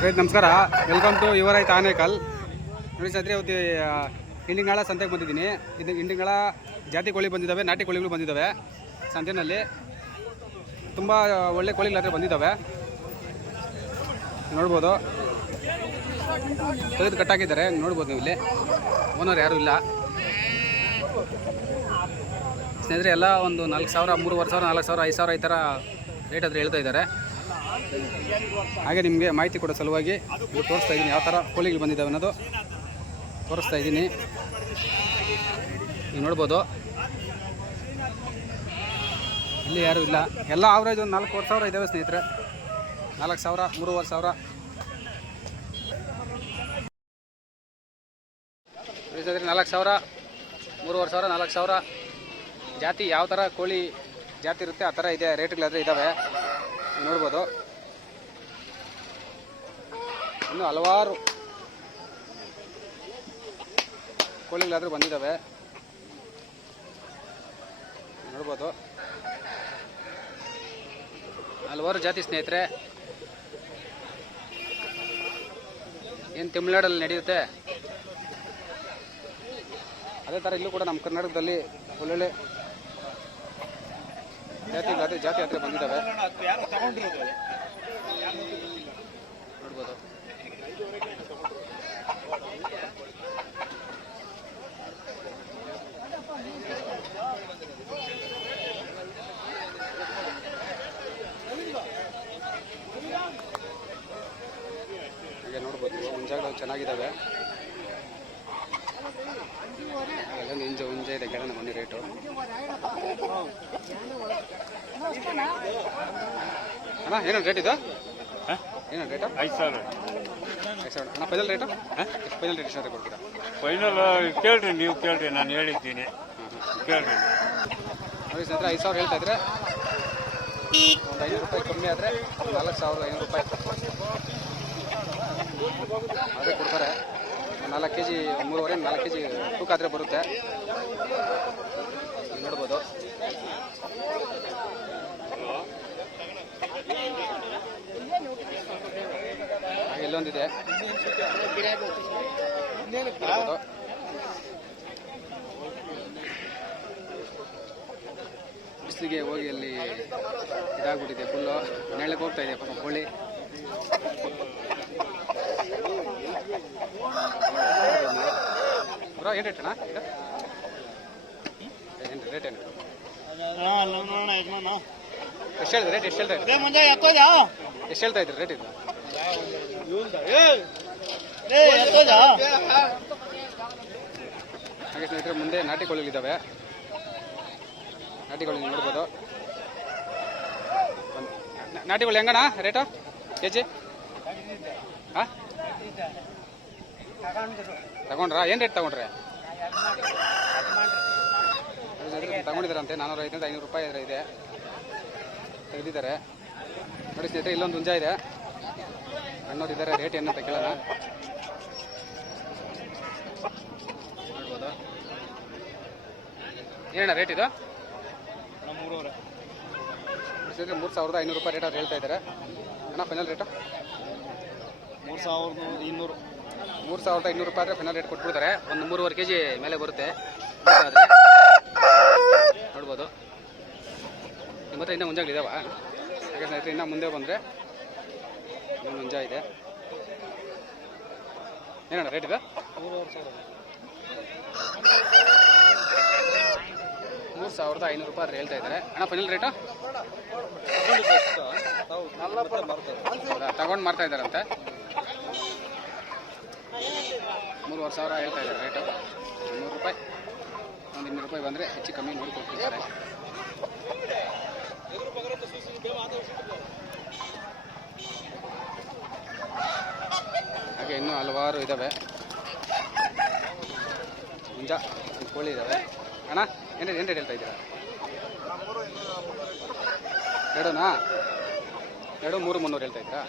ಸ್ನೇಹಿತರೆ ನಮಸ್ಕಾರ. Welcome to your ಐತ್ ಆನೇಕಲ್ ನೋಡಿ ಸದ್ರಿ ಇವತ್ತು ಹಿಂಡಿಂಗಾಳ ಸಂತೆಗೆ ಬಂದಿದ್ದೀನಿ. ಇದು ಹಿಂಡಿಂಗಳ ಜಾತಿ ಕೋಳಿ ಬಂದಿದ್ದಾವೆ, ನಾಟಿ ಕೋಳಿಗಳು ಬಂದಿದ್ದಾವೆ ಸಂತೆನಲ್ಲಿ. ತುಂಬ ಒಳ್ಳೆ ಕೋಳಿಗಳಾದ್ರೆ ಬಂದಿದ್ದಾವೆ. ನೋಡ್ಬೋದು. ತೆಗೆದು ಕಟ್ಟಾಕಿದ್ದಾರೆ ನೋಡ್ಬೋದು ನೀವು ಇಲ್ಲಿ. ಓನರ್ ಯಾರೂ ಇಲ್ಲ. ಸ್ನೇಹಿತರೆ, ಎಲ್ಲ ಒಂದು ನಾಲ್ಕು ಸಾವಿರ, ಮೂರುವರೆ ಸಾವಿರ, ನಾಲ್ಕು ಸಾವಿರ, ಐದು ಸಾವಿರ ಈ ಥರ ರೇಟ್ ಆದರೆ ಹೇಳ್ತಾ ಇದ್ದಾರೆ. ಹಾಗೆ ನಿಮಗೆ ಮಾಹಿತಿ ಕೊಡೋ ಸಲುವಾಗಿ ಇದು ತೋರಿಸ್ತಾ ಇದ್ದೀನಿ ಯಾವ ಥರ ಕೋಳಿಗಳು ಬಂದಿದ್ದಾವೆ ಅನ್ನೋದು. ತೋರಿಸ್ತಾ ಇದ್ದೀನಿ. ನೀವು ನೋಡ್ಬೋದು. ಇಲ್ಲಿ ಯಾರೂ ಇಲ್ಲ. ಎಲ್ಲ ಆವ್ರೇಜ್ ಒಂದು ನಾಲ್ಕೂವರೆ ಸಾವಿರ ಇದ್ದಾವೆ ಸ್ನೇಹಿತರೆ. ನಾಲ್ಕು ಸಾವಿರ, ಮೂರುವರೆ ಸಾವಿರ. ನಾಲ್ಕು ಸಾವಿರ, ಮೂರುವರೆ ಸಾವಿರ, ನಾಲ್ಕು ಸಾವಿರ. ಜಾತಿ ಯಾವ ಥರ ಕೋಳಿ ಜಾತಿ ಇರುತ್ತೆ ಆ ಥರ ಇದೆ, ರೇಟ್ಗಳಾದರೆ ಇದ್ದಾವೆ ನೋಡ್ಬೋದು. ಇನ್ನು ಹಲವಾರು ಕೋಳಿಗಳಾದರೂ ಬಂದಿದ್ದಾವೆ. ನೋಡ್ಬೋದು. ಹಲವಾರು ಜಾತಿ ಸ್ನೇಹಿತರೆ, ಏನು ತಮಿಳ್ನಾಡಲ್ಲಿ ನಡೆಯುತ್ತೆ? ಅದೇ ಥರ ಇಲ್ಲೂ ಕೂಡ ನಮ್ಮ ಕರ್ನಾಟಕದಲ್ಲಿ ಒಳ್ಳೊಳ್ಳೆ ಜಾತಿ ಜಾತಿ ಹತ್ರ ಬಂದಿದ್ದಾವೆ ನೋಡ್ಬೋದು ಹಾಗೆ ನೋಡ್ಬೋದು ನೀವು ಹುಂಜಾಗಳು ಚೆನ್ನಾಗಿದ್ದಾವೆ. ಎಲ್ಲ ನಿಂಜೆ ಉಂಜೆ ಇದೆ ಕೇಳೋಣ ಬನ್ನಿ ರೇಟು ಅಣ್ಣ ಏನು ರೇಟ್ ಇದು? ಏನು ರೇಟು ಐದು ಸಾವಿರ. ಐದು ಸಾವಿರ. ಅಣ್ಣ final rate final rate sir ಕೊಡ್ತೀರಾ? ಫೈನಲ್ ಕೇಳ್ರಿ ನೀವು ಕೇಳ್ರಿ ನಾನು ಹೇಳಿದ್ದೀನಿ. ಕೇಳ್ರಿ. ನೋಡಿ ಸ್ನೇಹಿತರೆ ಐದು ಸಾವಿರ ಹೇಳ್ತಾ ಇದ್ರೆ ಒಂದು ಐನೂರು ರೂಪಾಯಿ ಕಮ್ಮಿ ಆದರೆ ನಾಲ್ಕು ಸಾವಿರದ ಐನೂರು ರೂಪಾಯಿ ಅದೇ ಕೊಡ್ತಾರೆ ನಾಲ್ಕು ಕೆ ಜಿ ಮೂರುವರೆ, ನಾಲ್ಕು ಕೆ ಜಿ ತೂಕ ಬರುತ್ತೆ. ನೋಡ್ಬೋದು. ಇಲ್ಲೊಂದಿದೆ. ಬಿಸಿಲಿಗೆ ಹೋಗಿ ಅಲ್ಲಿ ಇದಾಗ್ಬಿಟ್ಟಿದೆ ಫುಲ್ಲು ನೆಳಕ್ಕೆ ಹೋಗ್ತಾ ಇದೆ ಪಾಪ ಕೋಳಿ. ಬ್ರೋ, ಏನು ರೇಟ್ ಅಣ್ಣ ಇದು ಏನು ರೇಟ್ ಏನು ಎಷ್ಟು ಹೇಳಿದ್ರೆ ರೇಟ್ ಎಷ್ಟು ಹೇಳ್ತಾ ಇದ್ರಿ ಎಷ್ಟು ಹೇಳ್ತಾ ಇದ್ರಿ ರೇಟ್ ಇದು? ಹಾಗೆ ಸ್ನೇಹಿತರೆ, ಮುಂದೆ ನಾಟಿ ಕೋಳಿಗಳಿದ್ದಾವೆ ನಾಟಿ ಕೋಳಿ ನೋಡ್ಬೋದು. ಕೋಳಿ ಹೆಂಗಣ್ಣ ರೇಟು ಕೆ ಜಿ ಹಾಂ? ತಗೊಂಡ್ರಾ? ಏನು ರೇಟ್ ತಗೊಂಡ್ರೆ? ತಗೊಂಡಿದ್ದಾರಂತೆ ನಾನ್ನೂರ ಐದರಿಂದ ಐನೂರು ರೂಪಾಯಿ ಇದ್ರೆ ಇದೆ. ತೆಗೆದಿದ್ದಾರೆ. ನೋಡಿ ಸ್ನೇಹಿತರೆ, ಇಲ್ಲೊಂದು ಹುಂಜ ಇದೆ. ಅಣ್ಣವ್ರು ರೇಟ್ ಏನಂತ ಕೇಳೋಣ. ಏನಣ್ಣ ರೇಟ್ ಇದು? ಮೂರು ಸಾವಿರದ ಐನೂರು ರೂಪಾಯಿ ರೇಟ್ ಅವ್ರು ಹೇಳ್ತಾ ಇದ್ದಾರೆ. ಅಣ್ಣ ಫೈನಲ್ ರೇಟು ಮೂರು ಸಾವಿರದ ಇನ್ನೂರು. ಮೂರು ಸಾವಿರದ ಐನೂರು ರೂಪಾಯಿ ಆದರೆ ಫೈನಲ್ ರೇಟ್ ಕೊಟ್ಬಿಡ್ತಾರೆ. ಒಂದು ಮೂರುವರೆ ಕೆ ಜಿ ಮೇಲೆ ಬರುತ್ತೆ. ನೋಡ್ಬೋದು. ನಿಮ್ಮ ಹತ್ರ ಇನ್ನೂ ಮುಂಜಾಗ್ಲಿದಾವ ಯಾಕಂದ್ರೆ ಸ್ನೇಹಿತರೆ ಇನ್ನೂ ಮುಂದೆ ಬಂದರೆ ಇನ್ನೊಂದು ಮುಂಜಾ ಇದೆ. ಏನಣ್ಣ ರೇಟ್ ಇದೆ? ಮೂರು ಸಾವಿರದ ಐನೂರು ರೂಪಾಯಿ ಆದರೆ ಹೇಳ್ತಾ ಇದ್ದಾರೆ. ಅಣ್ಣ ಫೈನಲ್ ರೇಟು ತಗೊಂಡು ಮಾಡ್ತಾ ಇದ್ದಾರಂತೆ. ಮೂರುವರೆ ಸಾವಿರ ಹೇಳ್ತಾ ಇದ್ದಾರೆ ರೇಟು ನೂರು ರೂಪಾಯಿ. ಒಂದು ಇನ್ನೂರು ರೂಪಾಯಿ ಬಂದರೆ ಹೆಚ್ಚು ಕಮ್ಮಿ ನೋಡಿ ಕೊಡ್ತಿದ್ದಾರೆ ಹಾಗೆ ಇನ್ನೂ ಹಲವಾರು ಇದ್ದಾವೆ ಮುಂಜ ಕೋಳಿ ಇದ್ದಾವೆ ಅಣ್ಣ, ಏನು ಏನು ರೇಟ್ ಹೇಳ್ತಾ ಇದ್ದೀರಾ? ಎರಡುನಾ ಎರಡು ಮೂರು ಮುನ್ನೂರು ಹೇಳ್ತಾ ಇದ್ದೀರಾ?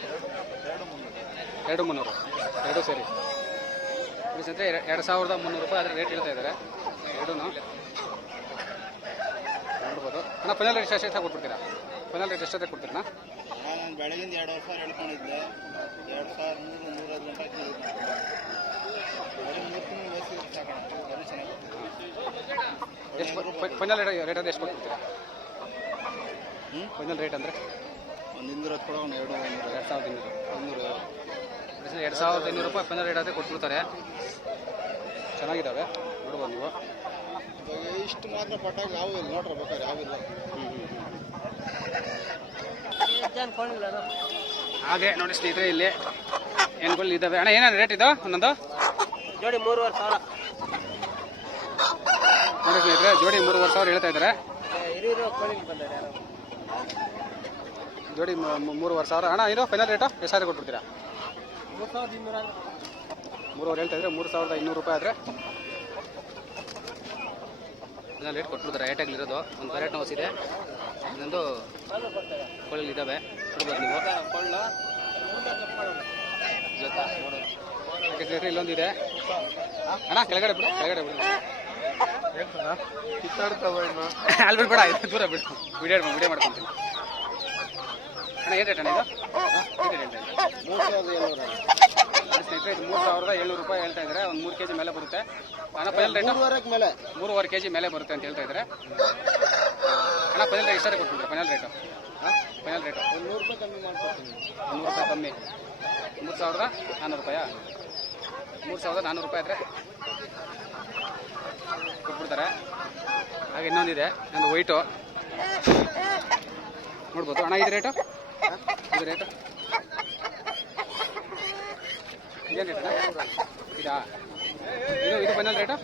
ಎರಡು ಮುನ್ನೂರು. ಎರಡು ಸರಿ. ಅಂದರೆ ಎರಡು ಸಾವಿರದ ಮುನ್ನೂರು ರೂಪಾಯಿ ಅದರ ರೇಟ್ ಹೇಳ್ತಾ ಇದ್ದಾರೆ ಎರಡೂ ನೋಡ್ಬೋದು. ಅಣ್ಣ ಫೈನಲ್ ರೇಟ್ ಎಷ್ಟು ಎಷ್ಟು ಕೊಟ್ಬಿಡ್ತೀರಾ? ಫೈನಲ್ ರೇಟ್ ಎಷ್ಟು ಕೊಡ್ತೀರಾ ನಾನು ಬೆಳಗಿಂದ ಎರಡು ವರ್ಷ ಹೇಳ್ಕೊಂಡಿದ್ದೆ. ಎರಡು ಸಾವಿರ ನೂರು ನೂರೈದು ಗಂಟೆ ಮೂರು ತಿಂಗಳು ಸಾಕಣ ಚೆನ್ನಾಗಿ ಎಷ್ಟು ಫೈನಲ್ ರೇಟ್ ರೇಟ್ ಅಂದರೆ ಎಷ್ಟು ಕೊಡ್ತೀರಾ ಹ್ಞೂ ಫೈನಲ್ ರೇಟ್ ಅಂದರೆ? ಒಂದು ಇನ್ನೂರ ಹತ್ತು ಕೊಡೋ ಒಂದು ಎರಡು ಎರಡು ಸಾವಿರದ ಇನ್ನೂರು. ಇನ್ನೂರ ಎರಡು ಸಾವಿರದ ಐನೂರು ರೂಪಾಯಿ ಫೈನಲ್ ರೇಟ್ ಆದರೆ ಕೊಟ್ಬಿಡ್ತಾರೆ. ಚೆನ್ನಾಗಿದ್ದಾವೆ. ನೋಡ್ಬೋದು ನೀವು. ಇವಾಗ ಇಷ್ಟು ಮಾತ್ರ ಪಟಾಕಿ ಯಾವ ಇಲ್ಲ. ನೋಡ್ರಿ ಬೇಕಾದ್ರೆ ಯಾವಿಲ್ಲ ಹಾಗೆ ನೋಡಿ ಸ್ನೇಹಿತರೆ ಇಲ್ಲಿ ಏನ್ಗಳು ಇದ್ದಾವೆ ಅಣ್ಣ ಏನೇನು ರೇಟ್ ಇದು? ಒಂದೊಂದು? ಜೋಡಿ ಮೂರುವರೆ ಸಾವಿರ. ನೋಡಿ ಸ್ನೇಹಿತರೆ ಜೋಡಿ ಮೂರುವರೆ ಸಾವಿರ ಹೇಳ್ತಾ ಇದ್ದಾರೆ. ಜೋಡಿ ಮೂರುವರೆ ಸಾವಿರ. ಅಣ್ಣ ಇದು ಫೈನಲ್ ರೇಟು ಎಷ್ಟು ಸಾವಿರ ಕೊಟ್ಬಿಡ್ತೀರಾ? ಮೂರುವರೆ ಹೇಳ್ತಾ ಇದ್ರೆ ಮೂರು ಸಾವಿರದ ಇನ್ನೂರು ರೂಪಾಯಿ ಆದರೆ ಫೈನಲ್ ರೇಟ್ ಕೊಟ್ಬಿಡ್ತಾರೆ ಇರೋದು ಒಂದು ಕರೆಟ್ ಹೌಸ್ ಇದೆ. ಇನ್ನೊಂದು ಕೋಳಿಗಳು ಇದ್ದಾವೆ ಕೊಡ್ಬೋದು ನೀವು. ಸ್ನೇಹಿತರೆ ಇಲ್ಲೊಂದು ಇದೆ. ಅಣ್ಣ ಕೆಳಗಡೆ ಬಿಡು ಕೆಳಗಡೆ ಬಿಡು. ಅಲ್ಲಿ ಬಿಡ್ಬೇಡ ದೂರ ಬಿಡು. ವಿಡಿಯೋ ವಿಡಿಯೋ ಮಾಡ್ಕೊಂತೀನಿ. ಏನು ಇದು ಸ್ನೇಹಿತರೆ ಇದು? ಮೂರು ಸಾವಿರದ ಏಳ್ನೂರು ರೂಪಾಯಿ ಹೇಳ್ತಾ ಒಂದು ಮೂರು ಮೇಲೆ ಬರುತ್ತೆ ಅಣ್ಣ ರೇಟ್ ಮೇಲೆ ಮೂರುವರೆ ಕೆ ಜಿ ಮೇಲೆ ಬರುತ್ತೆ ಅಂತ ಹೇಳ್ತಾ ಇದ್ದಾರೆ. ಅಣ್ಣ, ಪೈನಲ್ ರೇಟ್ ಎಷ್ಟಾರೆ ಕೊಟ್ಬಿಡ್ರಿ ಫೈನಲ್ ರೇಟು ಫೈನಲ್ ರೇಟು ಒಂದು ನೂರು ರೂಪಾಯಿ ಕಮ್ಮಿ. ಮಾಡ್ಕೊಡ್ತೀನಿ ನೂರು ರೂಪಾಯಿ ಕಮ್ಮಿ ಮೂರು ಸಾವಿರದ ನಾನ್ನೂರು ರೂಪಾಯಾ. ಮೂರು ಸಾವಿರದ ನಾನ್ನೂರು ರೂಪಾಯಿ ಆದರೆ ಕೊಟ್ಬಿಡ್ತಾರೆ. ಹಾಗೆ ಇನ್ನೊಂದಿದೆ ಒಂದು ವೈಟು ನೋಡ್ಬೋದು. ಅಣ್ಣ, ಇದೆ ರೇಟು ರೇಟು ಏನು ರೇಟ್ ಇದಾ ಇದು ಇದು ಫೈನಲ್ ರೇಟು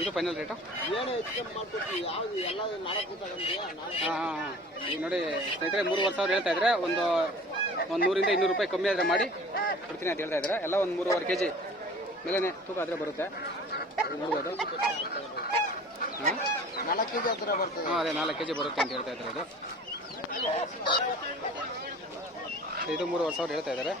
ಇದು ಫೈನಲ್ ರೇಟು ಏನು ಯಾವ್ದು ಎಲ್ಲ ಹಾಂ ಹಾಂ ಈಗ ನೋಡಿ ಸ್ನೇಹಿತರೆ ಮೂರುವರೆ ಸಾವಿರ ಹೇಳ್ತಾ ಇದ್ರೆ ಒಂದು ಒಂದು ನೂರಿಂದ ಇನ್ನೂರು ರೂಪಾಯಿ ಕಮ್ಮಿ ಆದ್ರೆ ಮಾಡಿ ಕೊಡ್ತೀನಿ ಅಂತ ಹೇಳ್ತಾ ಇದ್ದಾರೆ ಎಲ್ಲ ಒಂದು ಮೂರುವರೆ ಕೆ ಜಿ ಮೇಲೇ ತೂಕ ಆದರೆ ಬರುತ್ತೆ ನೋಡ್ಬೋದು ಹಾಂ ನಾಲ್ಕು ಕೆ ಜಿ ಹತ್ತಿರ ಬರ್ತದೆ ಹಾಂ ಅದೇ ನಾಲ್ಕು ಕೆ ಜಿ ಬರುತ್ತೆ ಅಂತ ಹೇಳ್ತಾ ಇದ್ದಾರೆ ಇದು ಇದು ಮೂರುವರೆ ಸಾವಿರ ಹೇಳ್ತಾ ಇದ್ದಾರೆ.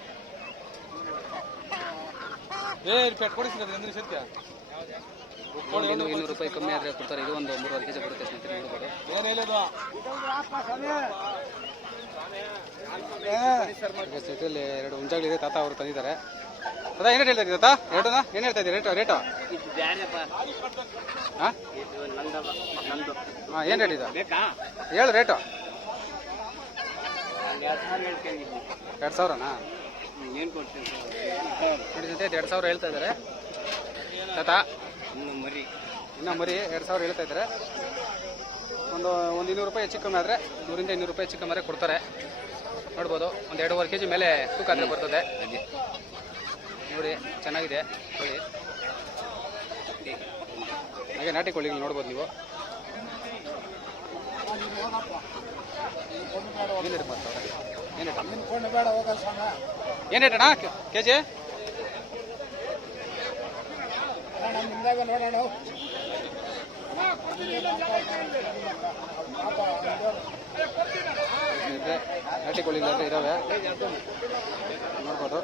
ಒಂದು ಇನ್ನೂರು ಇನ್ನೂರು ರೂಪಾಯಿ ಕಮ್ಮಿ ಆದ್ರೆ ಕೊಡ್ತಾರೆ. ಇದು ಒಂದು ಮೂರುವರೆ ಕೆ ಜಿ ಬರುತ್ತೆ ಸ್ನೇಹಿತರೆ ನೋಡ್ಬೋದು ಸ್ನೇಹಿತರಲ್ಲಿ ಎರಡು ಹುಂಜಾಗಳಿದೆ ತಾತ ಅವರು ತಂದಿದ್ದಾರೆ. ಅದ ಏನು ಹೇಳ್ತಾ ಇದ್ದೀರಿ ತಾತ? ಎರಡನ ಏನು ಹೇಳ್ತಾ ಇದ್ದೀರಿ? Rate rate? ಹಾಂ ಏನು ರೇಟ್ ಇದು? ಬೇಕಾ? ಹೇಳು ರೇಟು. ಎರಡು ಸಾವಿರನಾ? ಏನು ಕೊಡ್ತೀನಿ ನೋಡಿ ಜೊತೆ ಎರಡು ಸಾವಿರ ಹೇಳ್ತಾ ಇದ್ದಾರೆ ತಾತ? ಇನ್ನು ಮರಿ. ಇನ್ನು ಮರಿ ಎರಡು ಸಾವಿರ ಹೇಳ್ತಾ ಇದ್ದಾರೆ ಒಂದು ಒಂದು ಇನ್ನೂರು ರೂಪಾಯಿ ಹೆಚ್ಚು ಕಮ್ಮಿ ಆದರೆ ನೂರಿಂದ ಇನ್ನೂರು ರೂಪಾಯಿ ಹೆಚ್ಚು ಕಮ್ಮಿ ಆದರೆ ಕೊಡ್ತಾರೆ. ನೋಡ್ಬೋದು ಒಂದು ಎರಡೂವರೆ ಕೆ ಜಿ ಮೇಲೆ ತೂಕ ಅಂದರೆ ಬರ್ತದೆ. ನೋಡಿ ಚೆನ್ನಾಗಿದೆ ಕೋಳಿ ಹಾಗೆ ನಾಟಿ ಕೋಳಿಗಳು ನೋಡ್ಬೋದು ನೀವು. ಏನು ರೇಟ್ ಮಾಡ್ತಾವ್ರೆ ಏನು ರೇಟ್ ಬೇಡ ಹೋಗ ಸ್ವಾಮಿ ಏನು ರೇಟ್ ಅಣ್ಣ? K G? ನಮ್ಮ ಹಿಂದಾಗ ನೋಡೋಣ ಸ್ನೇಹಿತರೆ ನಾಟಿ ಕೋಳಿಗಳು ಇದ್ದಾವೆ ನೋಡ್ಬೋದು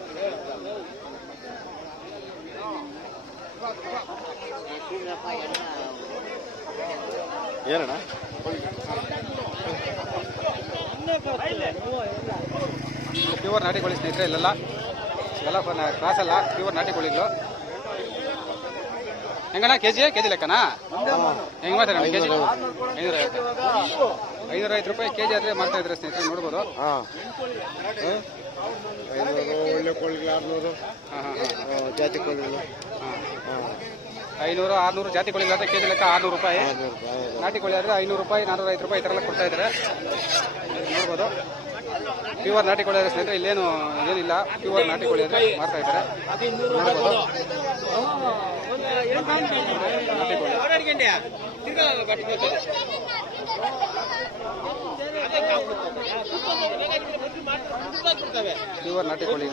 ಏನಣ್ಣ ಪ್ಯೂರ್ ನಾಟಿ ಕೋಳಿ ಸ್ನೇಹಿತರೆ ಇಲ್ಲೆಲ್ಲ. ಎಲ್ಲ ಕ್ರಾಸ್ ಅಲ್ಲ ಪ್ಯೂರ್ ನಾಟಿ ಕೋಳಿಗಳು ಹೆಂಗಣ್ಣ ಕೆ ಜಿ ಕೆ ಜಿ ಲೆಕ್ಕನಾ? ಹೆಂಗೆ ಮಾಡ್ತಾರೆ ಕೆ ಜಿ ಐನೂರ ಐವತ್ತು ಐನೂರ ಐವತ್ತು ರೂಪಾಯಿ ಕೆ ಜಿ ಆದರೆ ಮಾಡ್ತಾ ಇದ್ರೆ ಸ್ನೇಹಿತರೆ ನೋಡ್ಬೋದು. ಒಳ್ಳೆ ಕೋಳಿಗಳು ಆರುನೂರು ಜಾತಿ ಕೋಳಿಗಳು. ಐನೂರು ಆರುನೂರು ಜಾತಿ ಕೋಳಿ ಆದರೆ ಕೆ ಜಿ ಲೆಕ್ಕ ಆರುನೂರು ರೂಪಾಯಿ. ಆರುನೂರು ರೂಪಾಯಿ. ನಾಟಿ ಕೋಳಿ ಆದರೆ ಐನೂರು ರೂಪಾಯಿ ನಾನ್ನೂರ ಐದು ರೂಪಾಯಿ ಈ ಥರ ಎಲ್ಲ ಕೊಡ್ತಾ ಇದ್ದಾರೆ. ನೋಡ್ಬೋದು ಪ್ಯೂರ್ ನಾಟಿ ಕೋಳಿ ಸ್ನೇಹಿತರೆ, ಇಲ್ಲೇನು ಏನಿಲ್ಲ ಪ್ಯೂರ್ ನಾಟಿ ಕೋಳಿ ಅಂದ್ರೆ ಮಾಡ್ತಾ ಇದ್ದಾರೆ. ನೋಡ್ಬೋದು. ನಾಟಿ ಕೋಳಿ. ಪ್ಯೂರ್ ನಾಟಿ ಕೋಳಿ